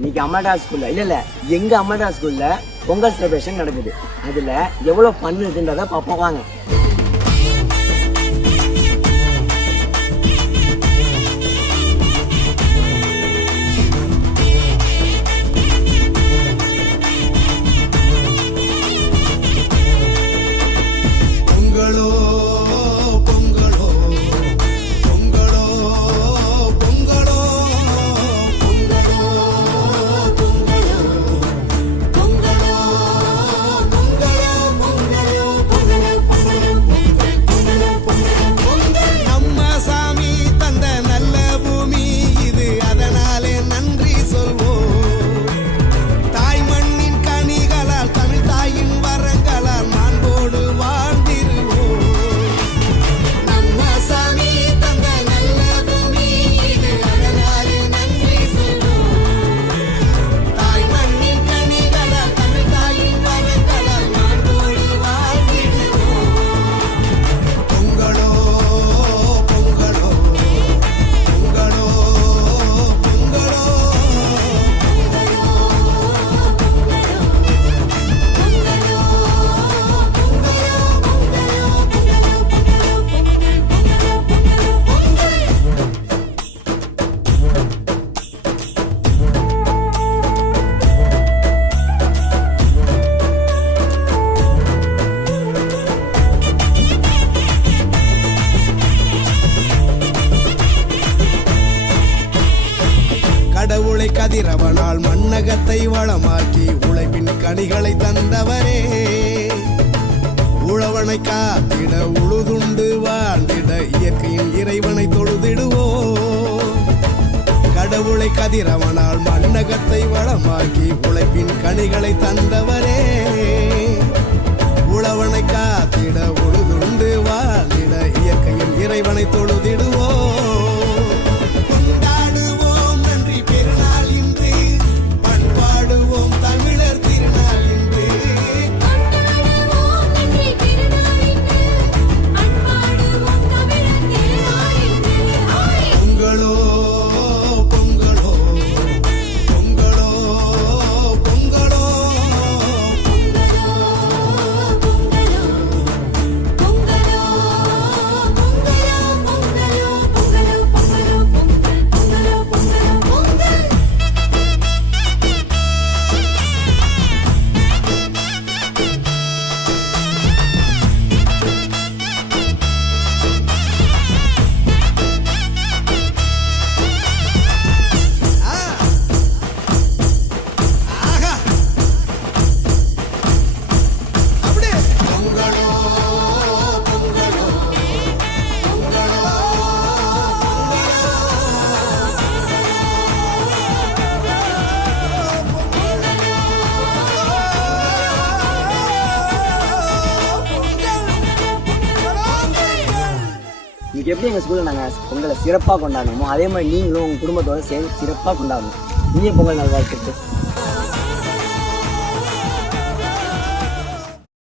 இன்னைக்கு அம்மாடா ஸ்கூல்ல இல்ல எங்க அம்மாடா ஸ்கூல்ல பொங்கல் செலிப்ரேஷன் நடக்குது. அதுல எவ்வளவு ஃபன் இருக்குன்றத பாப்போம் வாங்க. கடவுளை கதிரவனால் மண்ணகத்தை வளமாக்கி உழைப்பின் கனிகளை தந்தவரே, உழவனை காத்திட உழுதுண்டு வாழ்ந்திட இயற்கையின் இறைவனை தொழுதிடுவோம். கடவுளை கதிரவனால் மண்ணகத்தை வளமாக்கி உழைப்பின் கனிகளை தந்தவரே, உழவனை காத்திட உழுதுண்டு வாழ்ந்திட இயற்கையின் இறைவனை தொழுதிடுவோம். இன்னைக்கு எப்படி எங்கள் ஸ்கூலில் நாங்கள் பொங்கலை சிறப்பாக கொண்டாடணுமோ அதே மாதிரி நீங்களும் உங்கள் குடும்பத்தோடு சேர்ந்து சிறப்பாக கொண்டாடணும். இனிய பொங்கல் நல்வாழ்த்துக்கள்.